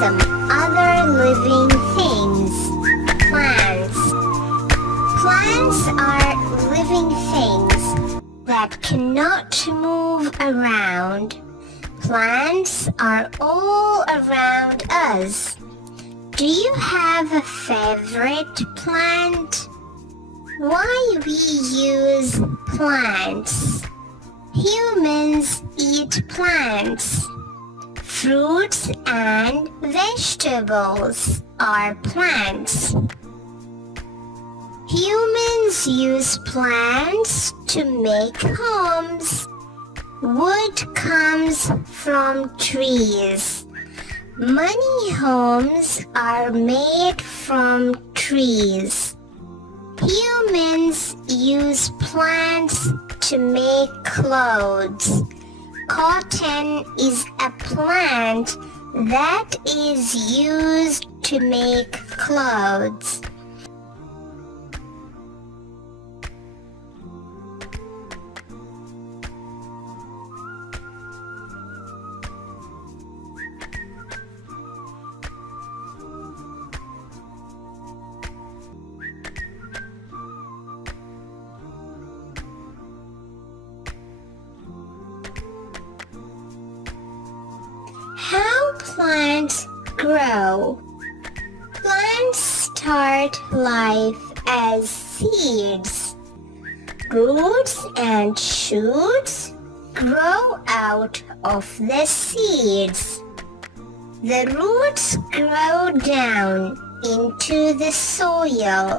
some other living things. Plants. Plants are living things that cannot move around. Plants are all around us. Do you have a favorite plant? Why we use plants? Humans eat plants. Fruits and vegetables are plants. Humans use plants to make homes. Wood comes from trees. Many homes are made from trees. Humans use plants to make clothes. Cotton is a plant that is used to make clothes. How plants grow. Plants start life as seeds. Roots and shoots grow out of the seeds. The roots grow down into the soil.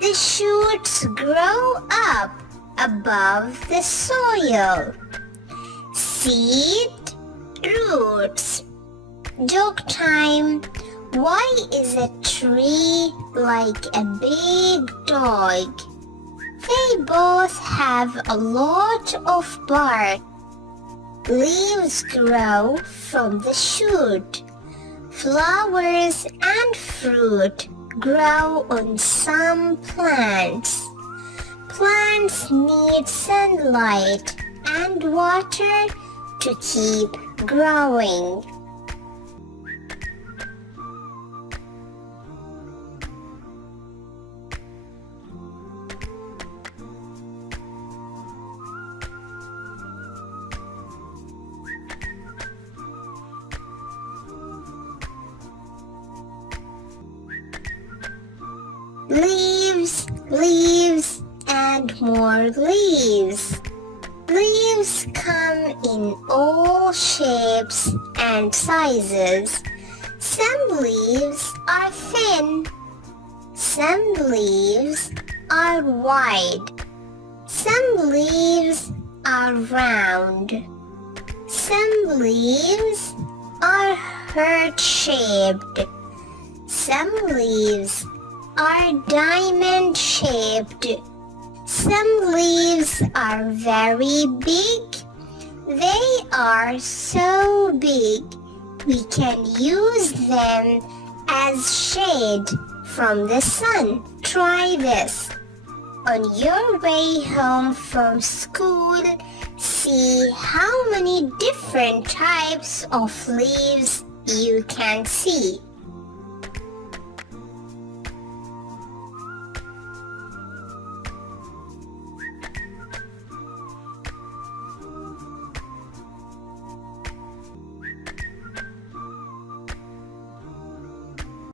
The shoots grow up above the soil. Seed, roots. Joke time. Why is a tree like a big dog? They both have a lot of bark. Leaves grow from the shoot. Flowers and fruit grow on some plants. Plants need sunlight and water to keep growing. Leaves, leaves, and more leaves. Leaves come in all shapes and sizes. Some leaves are thin. Some leaves are wide. Some leaves are round. Some leaves are heart-shaped. Some leaves are diamond-shaped. Some leaves are very big. They are so big we can use them as shade from the sun. Try this. On your way home from school, see how many different types of leaves you can see.